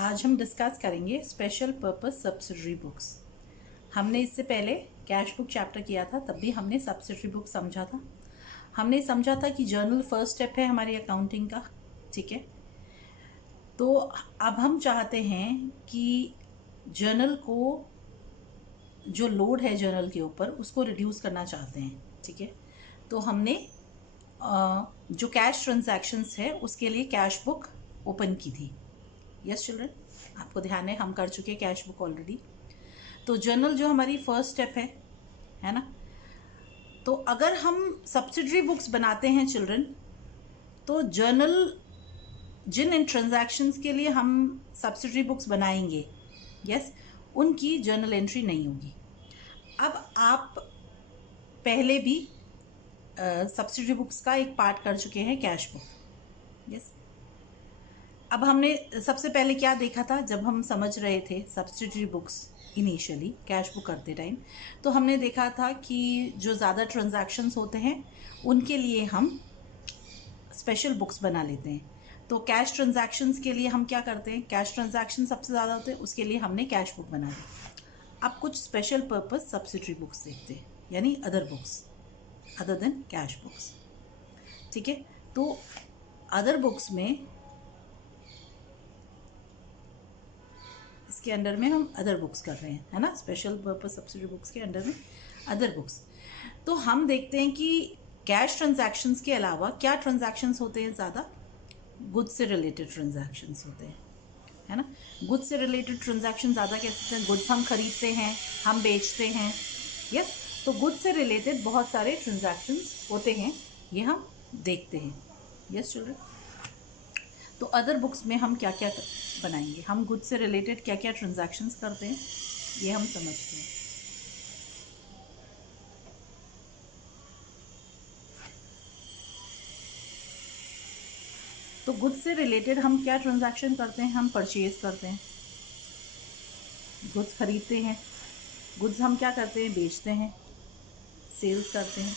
आज हम डिस्कस करेंगे स्पेशल पर्पस सब्सिडरी बुक्स। हमने इससे पहले कैश बुक चैप्टर किया था, तब भी हमने सब्सिडरी बुक समझा था। हमने समझा था कि जर्नल फर्स्ट स्टेप है हमारी अकाउंटिंग का, ठीक है। तो अब हम चाहते हैं कि जर्नल को, जो लोड है जर्नल के ऊपर, उसको रिड्यूस करना चाहते हैं, ठीक है। तो हमने जो कैश ट्रांजैक्शंस है उसके लिए कैश बुक ओपन की थी। यस चिल्ड्रन, आपको ध्यान है हम कर चुके कैश बुक ऑलरेडी। तो जर्नल जो हमारी फर्स्ट स्टेप है ना। तो अगर हम सब्सिडरी बुक्स बनाते हैं चिल्ड्रन, तो जर्नल जिन इन ट्रांजैक्शंस के लिए हम सब्सिडरी बुक्स बनाएंगे, यस, उनकी जर्नल एंट्री नहीं होगी। अब आप पहले भी सब्सिडरी बुक्स का एक पार्ट कर चुके हैं कैश बुक, यस। अब हमने सबसे पहले क्या देखा था जब हम समझ रहे थे subsidiary books initially cash book करते टाइम, तो हमने देखा था कि जो ज़्यादा ट्रांजैक्शंस होते हैं उनके लिए हम स्पेशल बुक्स बना लेते हैं। तो कैश ट्रांजैक्शंस के लिए हम क्या करते हैं, कैश ट्रांजैक्शन सबसे ज़्यादा होते हैं, उसके लिए हमने कैश बुक बना ली। अब कुछ स्पेशल पर्पस सब्सिडरी बुक्स देखते हैं, यानी other books other than cash books, ठीक है। तो अदर बुक्स में, इसके अंडर में हम अदर बुक्स कर रहे हैं, है ना, स्पेशल पर्पस सब्सिडरी बुक्स के अंडर में अदर बुक्स। तो हम देखते हैं कि कैश ट्रांजैक्शंस के अलावा क्या ट्रांजैक्शंस होते हैं ज़्यादा, गुड्स से रिलेटेड ट्रांजैक्शंस होते हैं, है ना। गुड्स से रिलेटेड ट्रांजैक्शन ज़्यादा कैसे हैं, गुड्स हम खरीदते हैं, हम बेचते हैं, यस। तो गुड्स से रिलेटेड बहुत सारे ट्रांजैक्शंस होते हैं, ये हम देखते हैं, यस चिल्ड्रन। तो अदर बुक्स में हम क्या क्या बनाएंगे, हम गुड्स से रिलेटेड क्या क्या ट्रांजैक्शंस करते हैं, ये हम समझते हैं। तो गुड्स से रिलेटेड हम क्या ट्रांजैक्शन करते हैं, हम परचेज करते हैं, गुड्स खरीदते हैं। गुड्स हम क्या करते हैं, बेचते हैं, सेल्स करते हैं।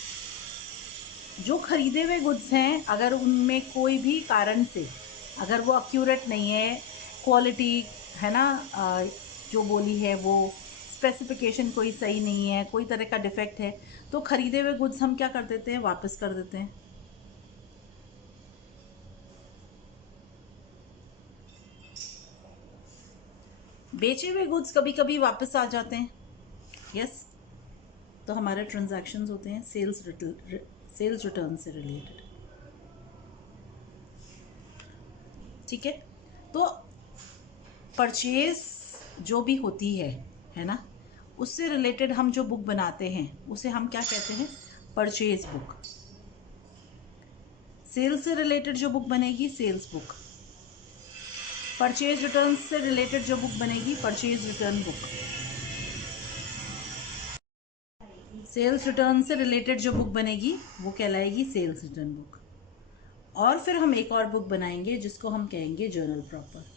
जो खरीदे हुए गुड्स हैं, अगर उनमें कोई भी कारण से, अगर वो एक्यूरेट नहीं है, क्वालिटी, है ना, जो बोली है वो स्पेसिफिकेशन कोई सही नहीं है, कोई तरह का डिफेक्ट है, तो खरीदे हुए गुड्स हम क्या कर देते हैं, वापस कर देते हैं। बेचे हुए गुड्स कभी कभी वापस आ जाते हैं, यस। तो हमारे ट्रांजैक्शंस होते हैं सेल्स रिटर्न से रिलेटेड, ठीक है। तो परचेज जो भी होती है ना, उससे रिलेटेड हम जो बुक बनाते हैं उसे हम क्या कहते हैं, परचेज बुक। सेल्स से रिलेटेड जो बुक बनेगी, सेल्स बुक। परचेज रिटर्न से रिलेटेड जो बुक बनेगी, purchase return book. Sales return से रिलेटेड जो बुक बनेगी वो कहलाएगी सेल्स रिटर्न बुक। और फिर हम एक और बुक बनाएंगे जिसको हम कहेंगे जर्नल प्रॉपर।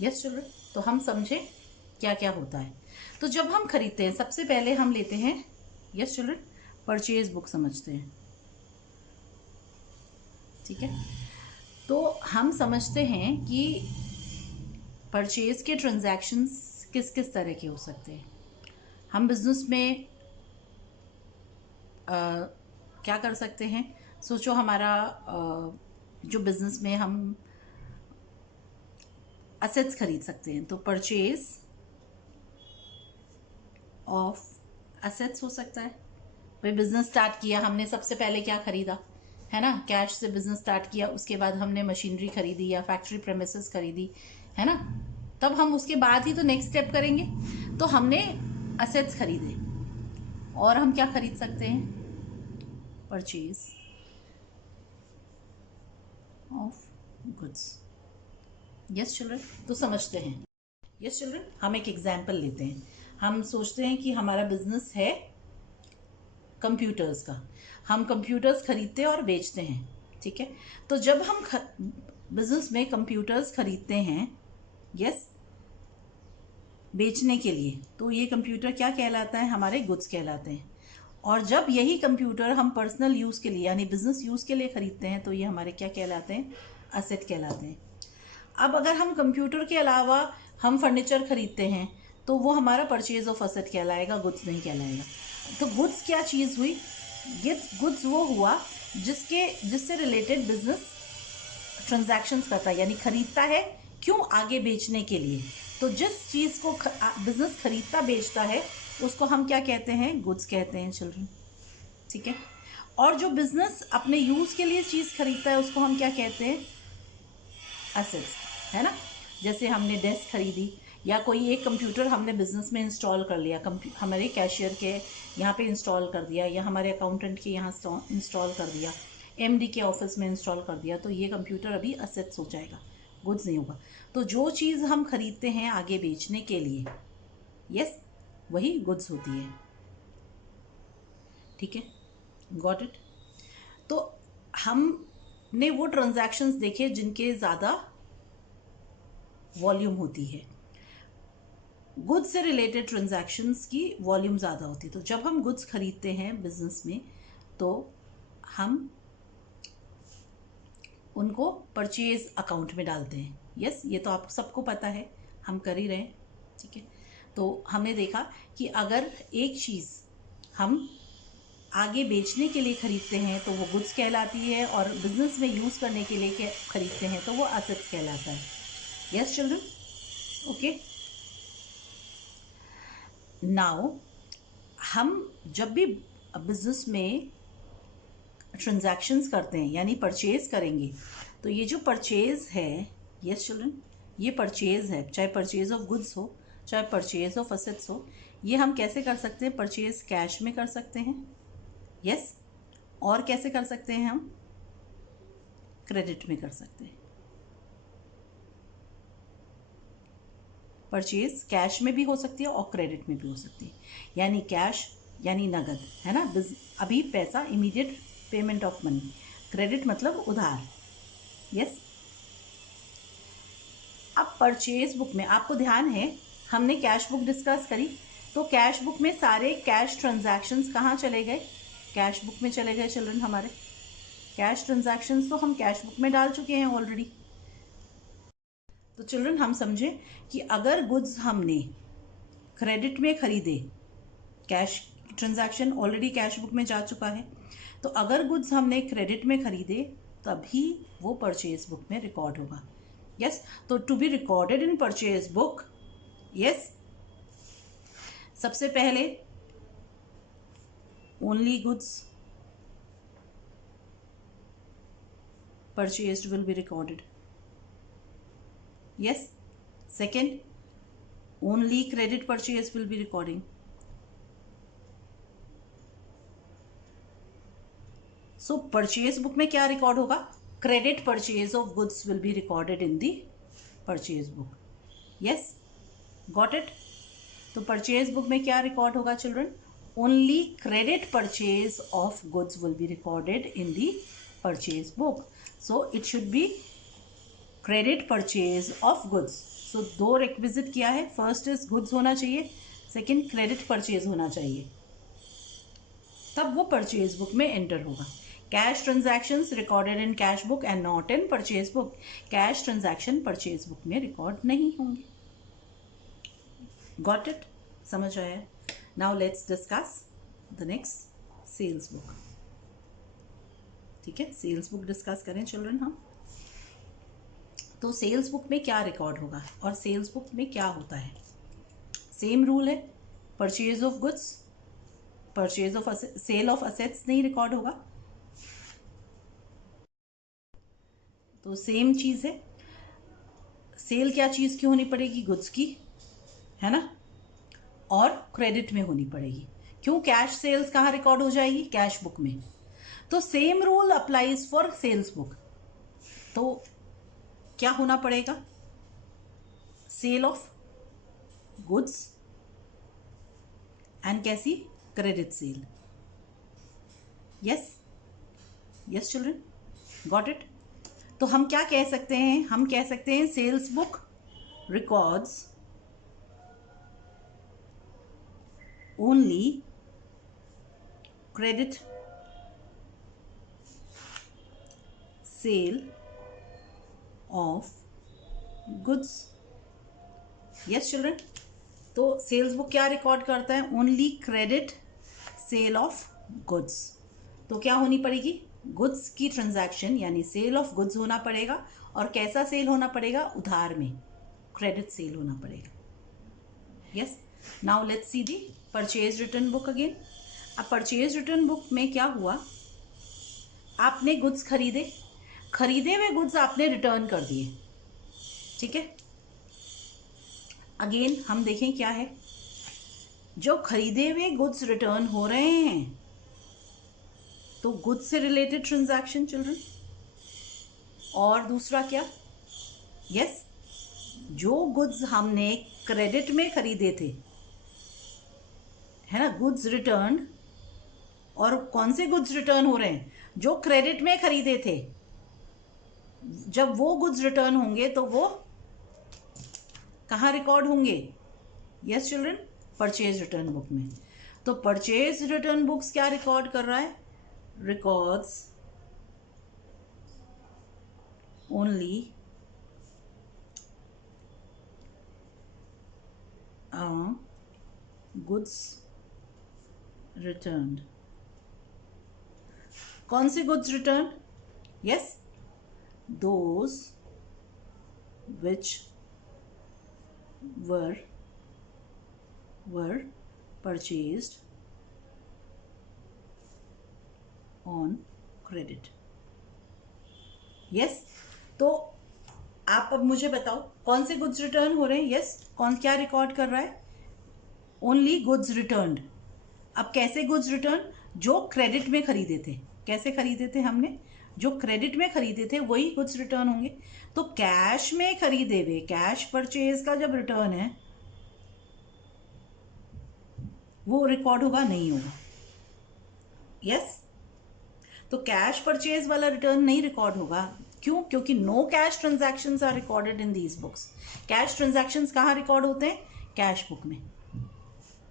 यस चिल्ड्रन, तो हम समझे क्या क्या होता है। तो जब हम खरीदते हैं, सबसे पहले हम लेते हैं, यस चिल्ड्रन, परचेज बुक समझते हैं, ठीक है। तो हम समझते हैं कि परचेज के ट्रांजैक्शंस किस किस तरह के हो सकते हैं। हम बिजनेस में क्या कर सकते हैं, सोचो हमारा जो बिजनेस में हम असेट्स खरीद सकते हैं, तो परचेज ऑफ असेट्स हो सकता है। भाई बिजनेस स्टार्ट किया हमने, सबसे पहले क्या खरीदा, है ना, कैश से बिजनेस स्टार्ट किया, उसके बाद हमने मशीनरी खरीदी या फैक्ट्री प्रेमिसेस खरीदी, है ना, तब हम उसके बाद ही तो नेक्स्ट स्टेप करेंगे। तो हमने असेट्स खरीदे, और हम क्या खरीद सकते हैं, purchase of goods. Yes children, तो समझते हैं। यस चिल्ड्रन, हम एक एग्जाम्पल लेते हैं। हम सोचते हैं कि हमारा बिजनेस है कंप्यूटर्स का, हम कंप्यूटर्स खरीदते और बेचते हैं, ठीक है। तो जब हम बिजनेस में कंप्यूटर्स खरीदते हैं, यस, बेचने के लिए, तो ये कंप्यूटर क्या कहलाता है, हमारे गुड्स कहलाते हैं। और जब यही कंप्यूटर हम पर्सनल यूज़ के लिए यानी बिजनेस यूज़ के लिए ख़रीदते हैं तो ये हमारे क्या कहलाते हैं, असेट कहलाते हैं। अब अगर हम कंप्यूटर के अलावा हम फर्नीचर खरीदते हैं तो वो हमारा परचेज ऑफ असेट कहलाएगा, गुड्स नहीं कहलाएगा। तो गुड्स क्या चीज़ हुई, ये गुड्स वो हुआ जिससे रिलेटेड बिजनेस ट्रांजैक्शंस करता है, यानी खरीदता है, क्यों, आगे बेचने के लिए। तो जिस चीज़ को बिजनेस खरीदता बेचता है उसको हम क्या कहते हैं, गुड्स कहते हैं चिल्ड्रन, ठीक है। और जो बिजनेस अपने यूज़ के लिए चीज़ खरीदता है उसको हम क्या कहते हैं, एसेट्स, है ना। जैसे हमने डेस्क खरीदी या कोई एक कंप्यूटर हमने बिजनेस में इंस्टॉल कर लिया, हमारे कैशियर के यहाँ पे इंस्टॉल कर दिया या हमारे अकाउंटेंट के यहाँ इंस्टॉल कर दिया, एमडी के ऑफिस में इंस्टॉल कर दिया, तो ये कंप्यूटर अभी असेट्स हो जाएगा, गुड्स नहीं होगा। तो जो चीज़ हम खरीदते हैं आगे बेचने के लिए, यस, वही गुड्स होती है, ठीक है, गॉट इट। तो हमने वो ट्रांजैक्शंस देखे जिनके ज़्यादा वॉल्यूम होती है, गुड्स से रिलेटेड ट्रांजैक्शंस की वॉल्यूम ज़्यादा होती है। तो जब हम गुड्स खरीदते हैं बिजनेस में तो हम उनको परचेज अकाउंट में डालते हैं, यस, ये तो आप सबको पता है, हम कर ही रहे हैं, ठीक है। तो हमने देखा कि अगर एक चीज़ हम आगे बेचने के लिए खरीदते हैं तो वो गुड्स कहलाती है, और बिजनेस में यूज़ करने के लिए खरीदते हैं तो वो असेट्स कहलाता है। Yes children, okay. नाउ हम जब भी बिजनेस में ट्रांजैक्शंस करते हैं यानी परचेज करेंगे, तो ये जो परचेज है, यस चिल्ड्रन, ये परचेज है, चाहे परचेज ऑफ गुड्स हो चाहे परचेज ऑफ असेट्स हो, ये हम कैसे कर सकते हैं, परचेज कैश में कर सकते हैं, यस, और कैसे कर सकते हैं, हम क्रेडिट में कर सकते हैं। परचेज कैश में भी हो सकती है और क्रेडिट में भी हो सकती है, यानी कैश यानी नगद, है ना, अभी पैसा, immediate payment of money, credit मतलब उधार, यस। अब परचेज बुक में आपको ध्यान है हमने कैश बुक डिस्कस करी, तो कैश बुक में सारे कैश ट्रांजैक्शंस कहाँ चले गए, कैश बुक में चले गए चिल्ड्रन, हमारे कैश ट्रांजैक्शंस तो हम कैश बुक में डाल चुके हैं ऑलरेडी। तो चिल्ड्रन हम समझें कि अगर गुड्स हमने क्रेडिट में खरीदे, cash transaction already cash book में जा चुका है, तो अगर गुड्स हमने क्रेडिट में खरीदे तभी वो परचेज बुक में रिकॉर्ड होगा, यस। तो to be recorded in purchase book, yes, सबसे पहले only goods purchased will be recorded, yes, second only credit purchase will be recording, so purchase book में क्या रिकॉर्ड होगा, credit purchase of goods will be recorded in the purchase book, yes, got it। तो purchase book में क्या record होगा children, only credit purchase of goods will be recorded in the purchase book, so it should be credit purchase of goods. So दो requisite क्या है, first is goods होना चाहिए, second credit purchase होना चाहिए, तब वो परचेज बुक में एंटर होगा। Cash transactions recorded in cash book and not in purchase book, cash transaction purchase book में रिकॉर्ड नहीं होंगे, गॉट इट, समझ आया। Now let's discuss the next sales book, ठीक है, सेल्स बुक डिस्कस करें चिल्ड्रन हम। तो सेल्स बुक में क्या रिकॉर्ड होगा और सेल्स बुक में क्या होता है, सेम रूल है, purchase of goods, purchase of sale of assets नहीं रिकॉर्ड होगा, तो सेम चीज़ है। सेल क्या चीज़ की होनी पड़ेगी, गुड्स की, है ना, और क्रेडिट में होनी पड़ेगी, क्यों, कैश सेल्स कहाँ रिकॉर्ड हो जाएगी, कैश बुक में। तो same rule applies for sales book, तो क्या होना पड़ेगा, सेल ऑफ गुड्स एंड कैसी, credit sale, yes, yes children, got it. तो हम क्या कह सकते हैं, हम कह सकते हैं sales book records only credit sale of goods. Yes children, तो सेल्स बुक क्या रिकॉर्ड करता है? Only credit sale of goods. तो क्या होनी पड़ेगी? गुड्स की ट्रांजैक्शन यानी सेल ऑफ गुड्स होना पड़ेगा। और कैसा सेल होना पड़ेगा? उधार में, क्रेडिट सेल होना पड़ेगा। Yes, now let's see the purchase return book again. अब परचेज रिटर्न बुक में क्या हुआ? आपने गुड्स खरीदे, खरीदे हुए गुड्स आपने रिटर्न कर दिए, ठीक है। अगेन हम देखें क्या है। जो खरीदे हुए गुड्स रिटर्न हो रहे हैं तो गुड्स से रिलेटेड ट्रांजैक्शन चिल्ड्रन। और दूसरा क्या? यस, जो गुड्स हमने क्रेडिट में खरीदे थे, है ना, गुड्स रिटर्न। और कौन से गुड्स रिटर्न हो रहे हैं? जो क्रेडिट में खरीदे थे। जब वो गुड्स रिटर्न होंगे तो वो कहाँ रिकॉर्ड होंगे? Yes children, purchase return book में। तो परचेज रिटर्न बुक्स क्या रिकॉर्ड कर रहा है? Records only goods return. कौन से goods return? Yes, those which were purchased on credit. yes, तो आप अब मुझे बताओ कौन से गुड्स रिटर्न हो रहे हैं? यस, कौन क्या रिकॉर्ड कर रहा है? Only goods returned. अब कैसे गुड्स रिटर्न? जो क्रेडिट में खरीदे थे। कैसे खरीदे थे हमने? जो क्रेडिट में खरीदे थे वही गुड्स रिटर्न होंगे। तो कैश में खरीदे हुए, कैश परचेज का जब रिटर्न है वो रिकॉर्ड होगा? नहीं होगा। यस, तो कैश परचेज वाला रिटर्न नहीं रिकॉर्ड होगा। क्यों? क्योंकि no cash transactions are recorded in these books. Cash transactions कहाँ रिकॉर्ड होते हैं? कैश बुक में।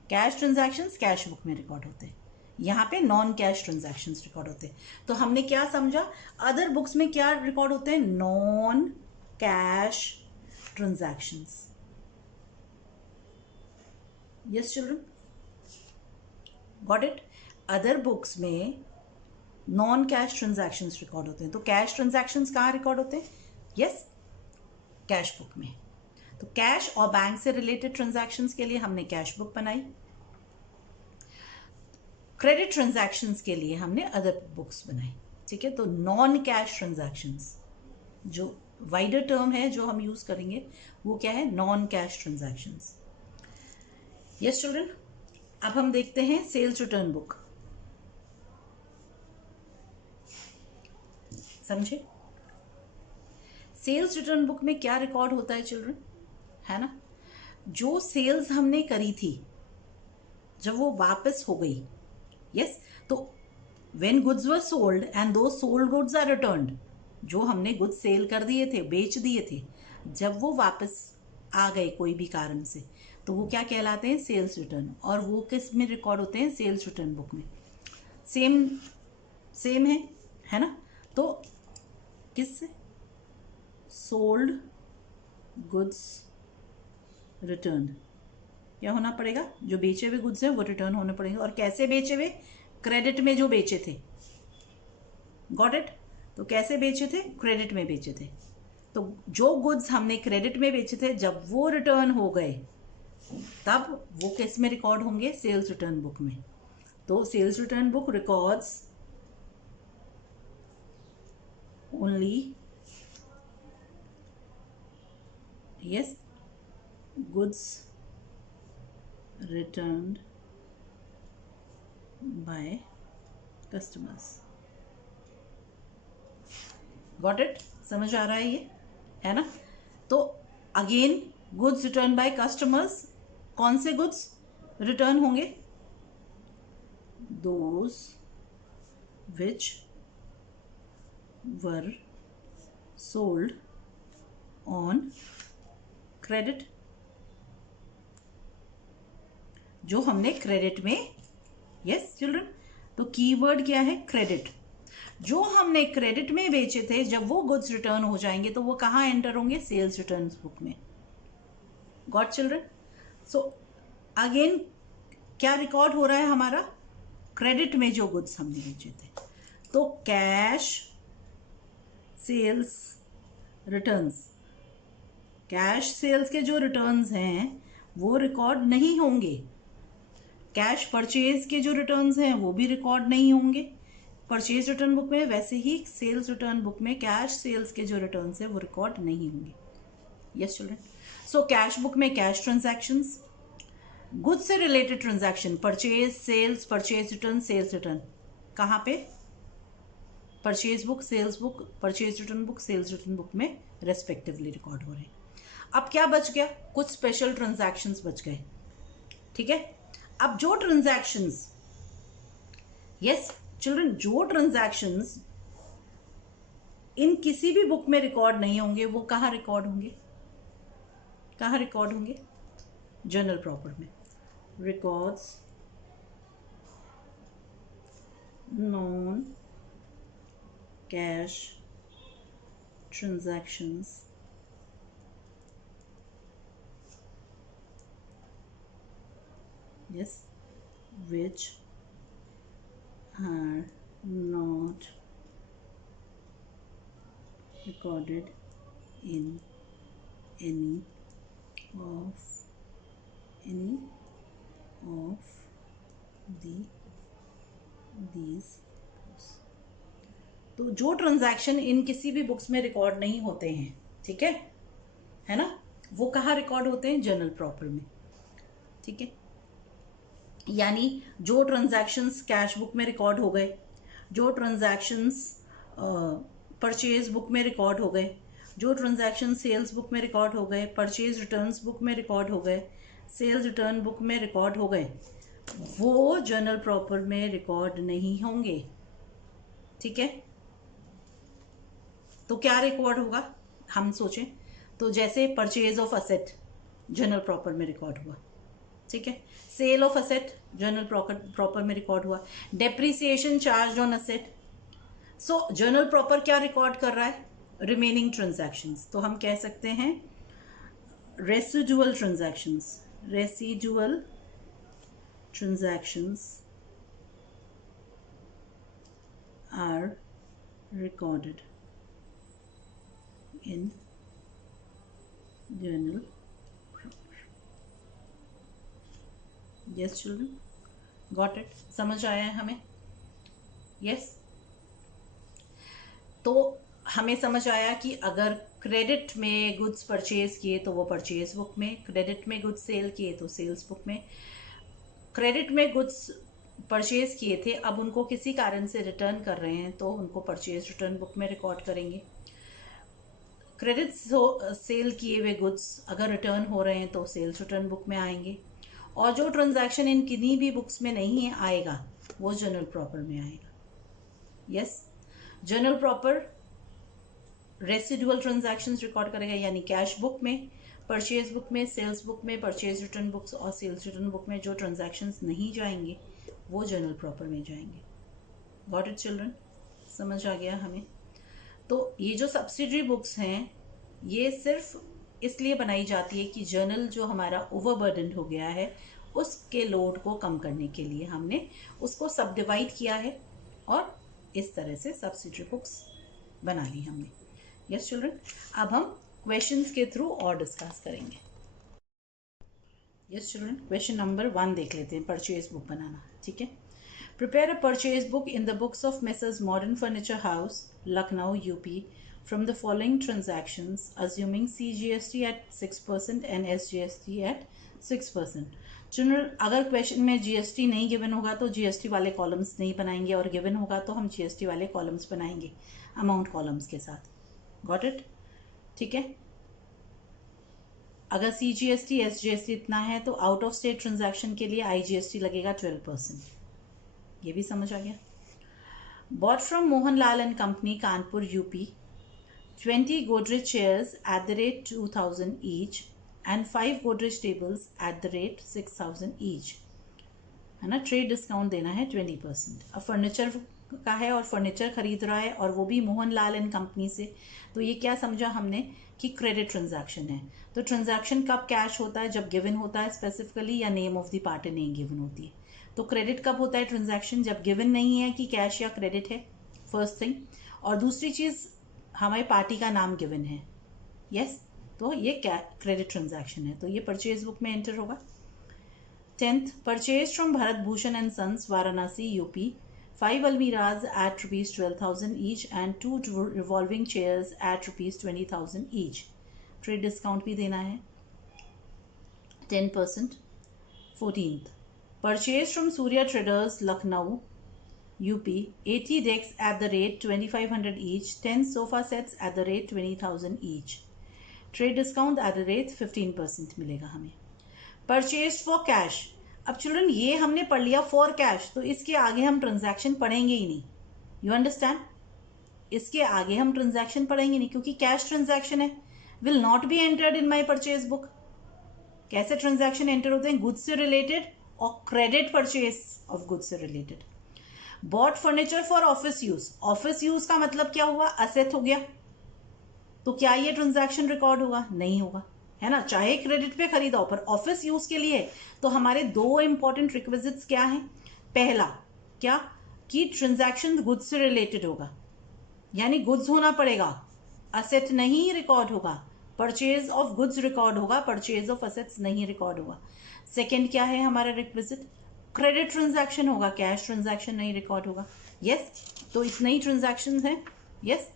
कैश ट्रांजैक्शंस कैश बुक में रिकॉर्ड होते हैं। यहाँ पे नॉन कैश ट्रांजैक्शंस रिकॉर्ड होते हैं। तो हमने क्या समझा? अदर बुक्स में क्या रिकॉर्ड होते हैं? Non cash transactions. Yes children, got it? Other books में नॉन कैश ट्रांजैक्शंस रिकॉर्ड होते हैं। तो कैश ट्रांजैक्शंस कहाँ रिकॉर्ड होते हैं? यस, कैश बुक में। तो कैश और बैंक से रिलेटेड ट्रांजैक्शंस के लिए हमने कैश बुक बनाई। क्रेडिट ट्रांजैक्शंस के लिए हमने अदर बुक्स बनाई, ठीक है। तो नॉन कैश ट्रांजैक्शंस जो वाइडर टर्म है जो हम यूज करेंगे वो क्या है? Non cash transactions. Yes children, अब हम देखते हैं सेल्स रिटर्न बुक। समझे? सेल्स रिटर्न बुक में क्या रिकॉर्ड होता है चिल्ड्रन? है ना, जो सेल्स हमने करी थी जब वो वापस हो गई। यस, तो when goods were sold and दो सोल्ड गुड्स आर रिटर्न्ड, जो हमने गुड्स सेल कर दिए थे, बेच दिए थे, जब वो वापस आ गए कोई भी कारण से, तो वो क्या कहलाते हैं? Sales return. और वो किस में रिकॉर्ड होते हैं? सेल्स रिटर्न बुक में। सेम है ना। तो किससे? Sold goods return. क्या होना पड़ेगा? जो बेचे हुए गुड्स हैं वो रिटर्न होने पड़ेंगे। और कैसे बेचे हुए? क्रेडिट में जो बेचे थे। Got it? तो कैसे बेचे थे? क्रेडिट में बेचे थे। तो जो गुड्स हमने क्रेडिट में बेचे थे जब वो रिटर्न हो गए तब वो किस में रिकॉर्ड होंगे? सेल्स रिटर्न बुक में। तो sales return book records only yes goods returned by customers. Got it? समझ आ रहा है ये, है ना। तो again goods return by customers, कौन से गुड्स रिटर्न होंगे? Those which were sold on credit, जो हमने क्रेडिट में, यस चिल्ड्रन, तो कीवर्ड क्या है? क्रेडिट। जो हमने क्रेडिट में बेचे थे, जब वो गुड्स रिटर्न हो जाएंगे तो वो कहाँ एंटर होंगे? सेल्स रिटर्न बुक में। Got children? सो अगेन क्या रिकॉर्ड हो रहा है हमारा? क्रेडिट में जो गुड्स हमने बेचे थे। तो cash sales returns, cash sales के जो रिटर्न्स हैं वो रिकॉर्ड नहीं होंगे। कैश परचेज के जो रिटर्न्स हैं वो भी रिकॉर्ड नहीं होंगे परचेज रिटर्न बुक में। वैसे ही सेल्स रिटर्न बुक में कैश सेल्स के जो रिटर्न्स हैं वो रिकॉर्ड नहीं होंगे। Yes children? So cash book में कैश ट्रांजैक्शंस, गुड्स से related transaction, purchase sales, purchase return, sales return, कहाँ पे? Purchase book, sales book, purchase return book, sales return book में रेस्पेक्टिवली रिकॉर्ड हो रहे हैं। अब क्या बच गया? कुछ स्पेशल ट्रांजैक्शंस बच गए। ठीक है? अब जो ट्रांजैक्शंस, यस चिल्ड्रन, जो ट्रांजैक्शंस इन किसी भी बुक में रिकॉर्ड नहीं होंगे वो कहाँ रिकॉर्ड होंगे? कहाँ रिकॉर्ड होंगे? जर्नल प्रॉपर में। Records non cash transactions yes which are not recorded in any of the these books। तो जो ट्रांजैक्शन इन किसी भी बुक्स में रिकॉर्ड नहीं होते हैं, ठीक है ना, वो कहाँ रिकॉर्ड होते हैं? जर्नल प्रॉपर में। ठीक है? यानी जो ट्रांजैक्शंस कैश बुक में रिकॉर्ड हो गए, जो ट्रांजैक्शंस परचेज बुक में रिकॉर्ड हो गए, जो ट्रांजैक्शन सेल्स बुक में रिकॉर्ड हो गए, परचेज रिटर्न्स बुक में रिकॉर्ड हो गए, सेल्स रिटर्न बुक में रिकॉर्ड हो गए, वो जर्नल प्रॉपर में रिकॉर्ड नहीं होंगे। ठीक है? तो क्या रिकॉर्ड होगा? हम सोचें तो जैसे purchase of asset journal proper में रिकॉर्ड हुआ। ठीक है? Sale of asset journal proper में रिकॉर्ड हुआ। Depreciation charge on asset. So journal proper क्या रिकॉर्ड कर रहा है? Remaining transactions. तो हम कह सकते हैं residual transactions. Residual transactions are recorded in journal proper. Yes children, got it? समझ आया है हमें? यस? तो हमें समझ आया कि अगर क्रेडिट में गुड्स परचेज किए तो वो परचेज बुक में, क्रेडिट में गुड्स सेल किए तो सेल्स बुक में, क्रेडिट में गुड्स परचेज किए थे अब उनको किसी कारण से रिटर्न कर रहे हैं तो उनको परचेज रिटर्न बुक में रिकॉर्ड करेंगे। क्रेडिट सेल किए हुए गुड्स अगर रिटर्न हो रहे हैं तो सेल्स रिटर्न बुक में आएंगे, और जो ट्रांजैक्शन इन किन्हीं भी बुक्स में नहीं आएगा वो जर्नल प्रॉपर में आएगा। Yes? Journal proper residual transactions record करेगा, यानी कैश बुक में, परचेज बुक में, सेल्स बुक में, परचेज रिटर्न बुक्स और सेल्स रिटर्न बुक में जो ट्रांजैक्शंस नहीं जाएंगे वो जर्नल प्रॉपर में जाएंगे। Got it children? समझ आ गया हमें? तो ये जो सब्सिडरी बुक्स हैं ये सिर्फ इसलिए बनाई जाती है कि जर्नल जो हमारा ओवरबर्डन हो गया है उसके लोड को कम करने के लिए हमने उसको सब डिवाइड किया है और इस तरह से सब्सिडरी बुक्स बना ली हमने। Yes children? अब हम क्वेश्चंस के थ्रू और डिस्कस करेंगे। यस चिल्ड्रन, क्वेश्चन नंबर 1 देख लेते हैं, परचेज बुक बनाना। ठीक है? Prepare a purchase book in the books of messrs modern furniture house Lucknow UP from the following transactions assuming CGST at 6% and SGST at 6%। Children, अगर question में GST नहीं given होगा तो जीएसटी वाले कॉलम्स नहीं बनाएंगे, और गिवन होगा तो हम जीएसटी वाले कॉलम्स बनाएंगे अमाउंट कॉलम्स के साथ। Got it? ठीक है? अगर CGST SGST इतना है तो आउट ऑफ स्टेट ट्रांजैक्शन के लिए IGST लगेगा 12%। ये भी समझ आ गया? Bought from Mohanlal and company Kanpur UP 20 Godrej chairs at the rate 2000 each and 5 Godrej tables at the rate 6000 each है ना, ट्रेड डिस्काउंट देना है 20%। अब फर्नीचर का है और फर्नीचर खरीद रहा है और वो भी मोहनलाल एंड कंपनी से, तो ये क्या समझा हमने कि क्रेडिट ट्रांजैक्शन है। तो ट्रांजैक्शन कब कैश होता है, जब गिवन होता है स्पेसिफिकली या नेम ऑफ द पार्टी नहीं गिवन होती है। तो क्रेडिट कब होता है ट्रांजैक्शन, जब गिवन नहीं है कि कैश या क्रेडिट है, फर्स्ट थिंग। और दूसरी चीज़, हमारी पार्टी का नाम गिवन है, यस तो ये क्रेडिट ट्रांजैक्शन है, तो ये परचेज बुक में एंटर होगा। 10th, purchased from Bharat Bhushan and Sons, Varanasi, UP, 5 almiras at rupees 12,000 each and 2 revolving chairs at rupees 20,000 each. Trade discount भी देना है 10%. 14th, purchased from Surya Traders, Lucknow, UP, 80 decks at the rate 2,500 each, 10 sofa sets at the rate 20,000 each. Trade discount at the rate 15% मिलेगा हमें। Purchase for cash, अब children ये हमने पढ़ लिया फॉर कैश, तो इसके आगे हम ट्रांजैक्शन पढ़ेंगे ही नहीं, यू अंडरस्टैंड, इसके आगे हम ट्रांजैक्शन पढ़ेंगे नहीं क्योंकि कैश ट्रांजैक्शन है, will not be entered in my purchase book. कैसे ट्रांजैक्शन एंटर होते हैं, गुड्स से रिलेटेड और क्रेडिट परचेज ऑफ गुड्स से related. Bought furniture for office use, office use का मतलब क्या हुआ, असेट हो गया, तो क्या ये ट्रांजैक्शन रिकॉर्ड होगा, नहीं होगा, है ना, चाहे क्रेडिट पे खरीदा हो, पर ऑफिस यूज के लिए। तो हमारे दो इंपॉर्टेंट रिक्विजिट्स क्या हैं, पहला क्या कि ट्रांजैक्शन गुड्स से रिलेटेड होगा, यानी गुड्स होना पड़ेगा, असेट नहीं रिकॉर्ड होगा, परचेज ऑफ गुड्स रिकॉर्ड होगा, परचेज ऑफ असेट्स नहीं रिकॉर्ड होगा। सेकेंड क्या है हमारा रिक्विजिट, क्रेडिट ट्रांजैक्शन होगा, कैश ट्रांजैक्शन नहीं रिकॉर्ड होगा, यस तो इतने ही ट्रांजैक्शन है, यस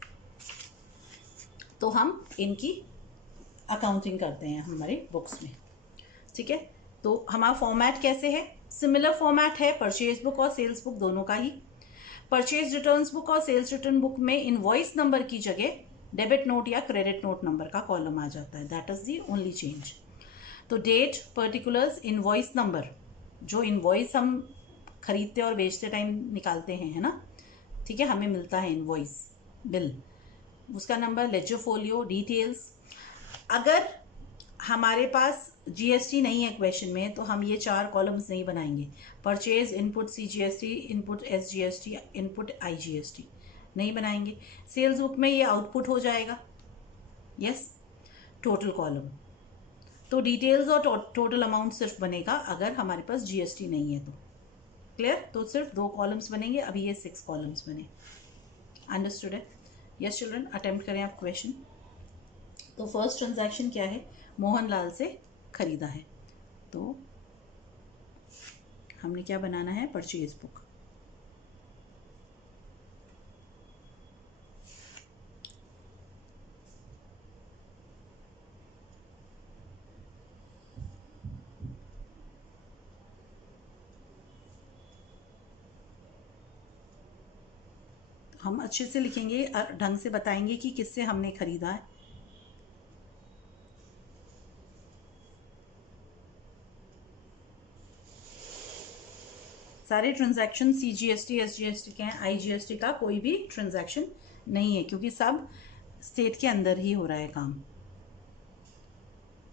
तो हम इनकी अकाउंटिंग करते हैं हमारी बुक्स में, ठीक है। तो हमारा फॉर्मेट कैसे है, सिमिलर फॉर्मेट है परचेज बुक और सेल्स बुक दोनों का ही। परचेज रिटर्न्स बुक और सेल्स रिटर्न बुक में इनवॉइस नंबर की जगह डेबिट नोट या क्रेडिट नोट नंबर का कॉलम आ जाता है, that is the only change. तो डेट, पर्टिकुलर्स, इनवॉइस नंबर, जो इनवॉइस हम खरीदते और बेचते टाइम निकालते हैं, है ना, ठीक है, हमें मिलता है इनवॉइस बिल, उसका नंबर, लेजर फोलियो, डिटेल्स। अगर हमारे पास जीएसटी नहीं है क्वेश्चन में तो हम ये 4 कॉलम्स नहीं बनाएंगे, purchase input CGST, input SGST, input IGST नहीं बनाएंगे। सेल्स बुक में ये आउटपुट हो जाएगा, यस टोटल कॉलम, तो डिटेल्स और टोटल अमाउंट सिर्फ बनेगा अगर हमारे पास जीएसटी नहीं है तो, क्लियर, तो सिर्फ 2 कॉलम्स बनेंगे, अभी ये 6 कॉलम्स बने, अंडरस्टूड है, यस चिल्ड्रन अटेम्प्ट करें आप क्वेश्चन। तो फर्स्ट ट्रांजैक्शन क्या है, मोहनलाल से खरीदा है, तो हमने क्या बनाना है, परचेज बुक। हम अच्छे से लिखेंगे और ढंग से बताएंगे कि किससे हमने खरीदा है। सारे ट्रांजैक्शन सीजीएसटी, एसजीएसटी के हैं, आईजीएसटी का कोई भी ट्रांजैक्शन नहीं है क्योंकि सब स्टेट के अंदर ही हो रहा है काम।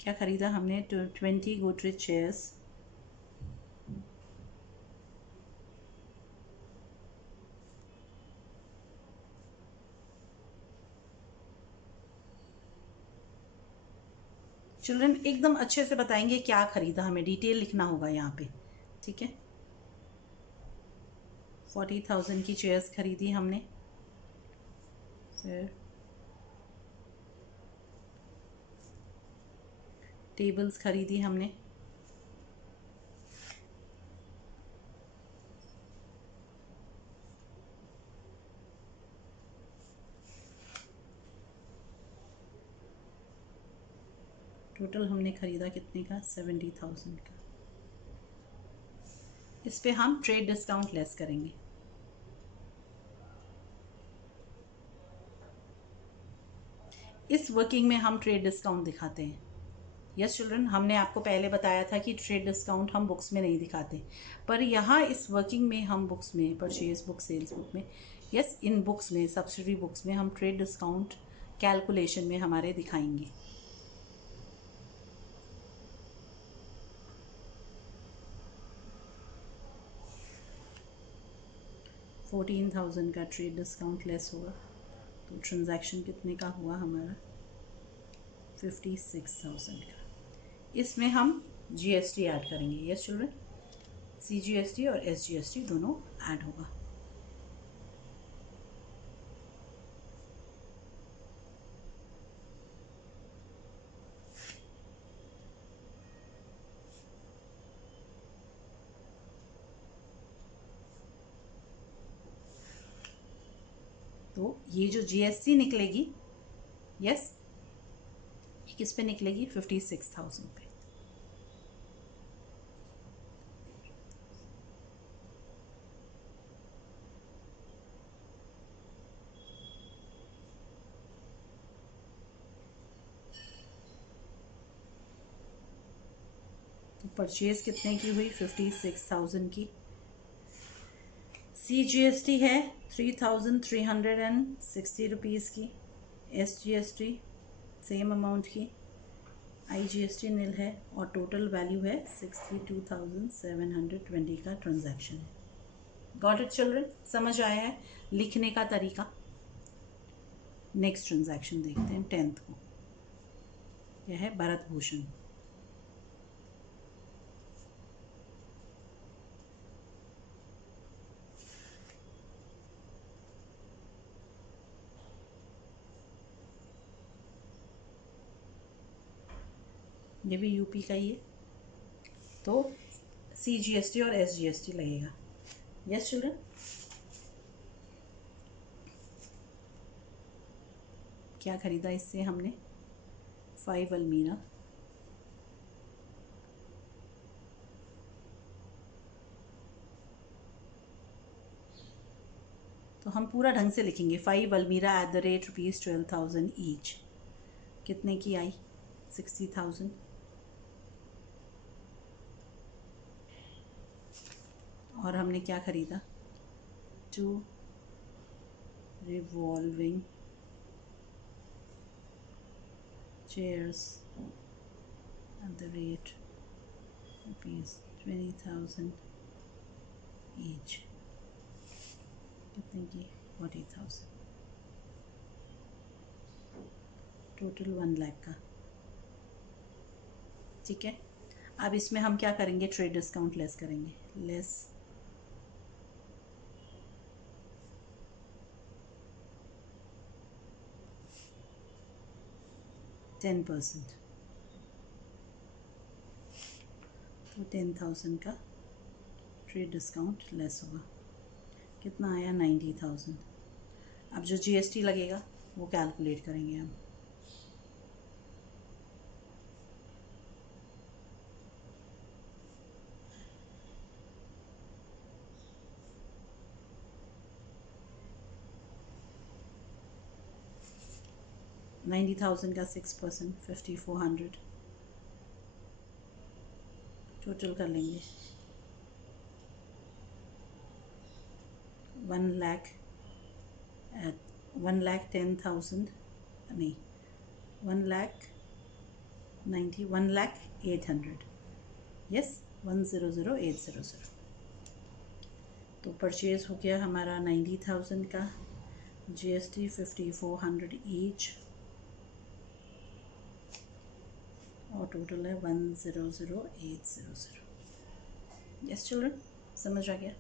क्या खरीदा हमने, 20 गोदरेज चेयर्स, चिल्ड्रन एकदम अच्छे से बताएंगे क्या खरीदा, हमें डिटेल लिखना होगा यहाँ पे, ठीक है। 40,000 की चेयर्स खरीदी हमने, फिर टेबल्स खरीदी हमने, टोटल हमने खरीदा कितने का, 70,000 का। इस पे हम ट्रेड डिस्काउंट लेस करेंगे, इस वर्किंग में हम ट्रेड डिस्काउंट दिखाते हैं, यस चिल्ड्रन, हमने आपको पहले बताया था कि ट्रेड डिस्काउंट हम बुक्स में नहीं दिखाते, पर यहाँ इस वर्किंग में हम बुक्स में, परचेज बुक, सेल्स बुक में, यस इन बुक्स में, सब्सिडरी बुक्स में हम ट्रेड डिस्काउंट कैलकुलेशन में हमारे दिखाएंगे। 14,000 का ट्रेड डिस्काउंट लेस होगा तो ट्रांजैक्शन कितने का हुआ हमारा 56,000 का। इसमें हम जीएसटी ऐड करेंगे। यस चिल्ड्रन, सीजीएसटी और एसजीएसटी दोनों ऐड होगा। तो ये जो जीएसटी निकलेगी, यस, ये किस पे निकलेगी 56,000 पे। तो परचेज कितने की हुई 56,000 की। सीजीएसटी है 3,360 रुपीज़ की, एसजीएसटी सेम अमाउंट की, आईजीएसटी नील है और टोटल वैल्यू है 62,720 का ट्रांजैक्शन है। गॉट इट चिल्ड्रन, समझ आया है लिखने का तरीका। नेक्स्ट ट्रांजैक्शन देखते हैं 10th को। यह है भरत भूषण। ये भी यूपी का ही है तो सीजीएसटी और एसजीएसटी लगेगा। यस चिल्ड्रन, क्या खरीदा इससे हमने 5 अलमीरा, तो हम पूरा ढंग से लिखेंगे 5 अलमीरा एट द रेट ₹12,000 ईच। कितने की आई 60,000। और हमने क्या खरीदा 2 revolving chairs at the rate ₹20,000 each. कितने की 40,000। टोटल 1 लाख का। ठीक है, अब इसमें हम क्या करेंगे ट्रेड डिस्काउंट लेस करेंगे। लेस 10%, तो 10,000 का ट्रेड डिस्काउंट लेस होगा। कितना आया 90,000। अब जो जीएसटी लगेगा वो कैलकुलेट करेंगे हम। $90,000 का 6% 5,400 टोटल कर लेंगे। 1,10,000 नहीं 1,800 यस 1,00800। तो परचेज हो गया हमारा 90,000 का, जीएसटी 5,400 ईच और टोटल है 1,00800। यस चिल्ड्रन, समझ आ गया।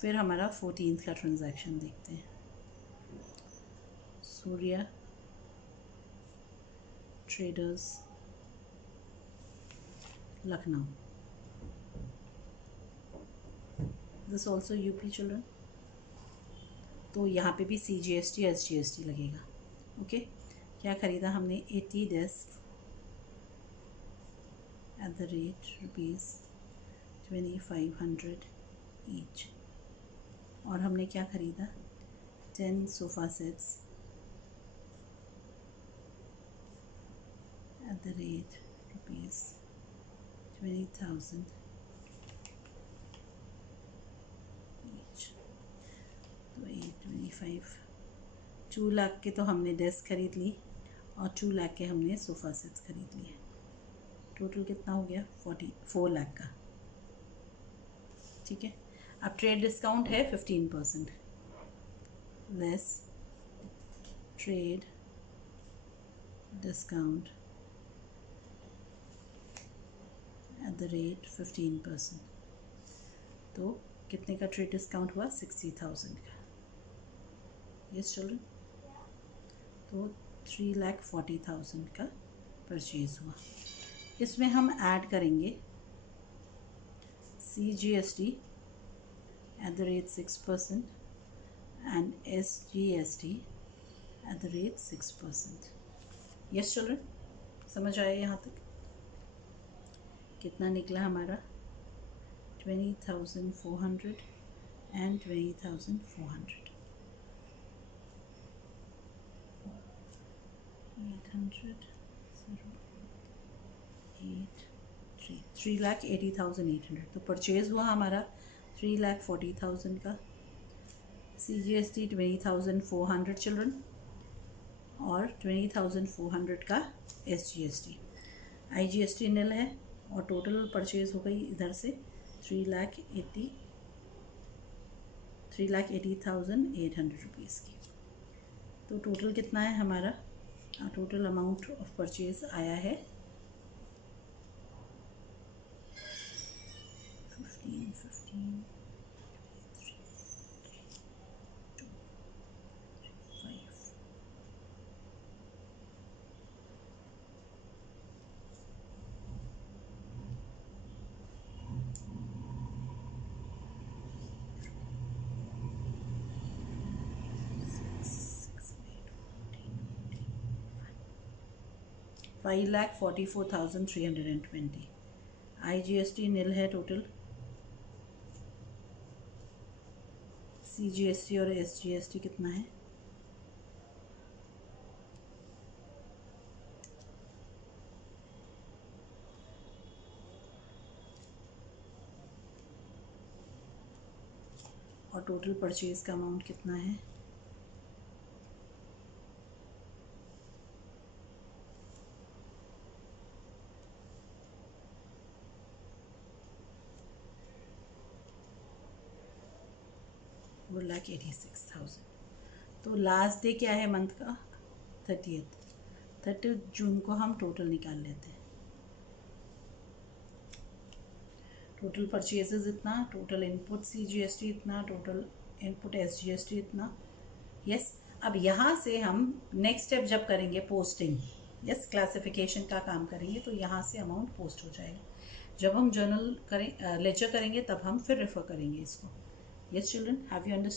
फिर हमारा 14th का ट्रांजैक्शन देखते हैं। Surya traders Lucknow, this also UP children. तो यहाँ पे भी सीजीएसटी एसजीएसटी लगेगा। ओके, क्या खरीदा हमने 80 desk at the rate ₹2,500 each. और हमने क्या खरीदा 10 sofa sets at the rate ₹20,000 each. तो 825 2 लाख के तो हमने डेस्क खरीद ली और 2 लाख के हमने सोफ़ा सेट्स खरीद लिए। टोटल कितना हो गया 4 लाख का। ठीक है, अब ट्रेड डिस्काउंट है 15%। Less trade discount at the rate 15%। तो कितने का ट्रेड डिस्काउंट हुआ? 60,000 का। यस चिल्ड्रन, तो 3,40,000 का परचेज हुआ। इसमें हम ऐड करेंगे CGST at the rate 6% and SGST at the rate 6%। Yes children, समझ आया यहाँ तक? कितना निकला हमारा? 20,400 and 20,400। 800 3,80,800। तो परचेज हुआ हमारा 3,40,000 का, CGST 20,400 चिल्ड्रन, और 20,400 का SGST। IGST निल है और टोटल परचेज हो गई इधर से 3,80,800 रुपीज़ की। तो टोटल कितना है हमारा? टोटल अमाउंट ऑफ परचेज आया है 15 5,44,320। IGST निल है टोटल, CGST और SGST कितना है? और टोटल परचेज का अमाउंट कितना है? वो 1,86,000। तो लास्ट डे क्या है मंथ का? 30 जून को हम टोटल निकाल लेते हैं। टोटल परचेजेस इतना, टोटल इनपुट CGST इतना, टोटल इनपुट SGST इतना। यस, अब यहाँ से हम नेक्स्ट स्टेप जब करेंगे पोस्टिंग, यस क्लासिफिकेशन का काम करेंगे, तो यहाँ से अमाउंट पोस्ट हो जाएगा। जब हम जर्नल करें लेजर करेंगे तब हम फिर रेफर करेंगे इसको। Yes children, have you understood?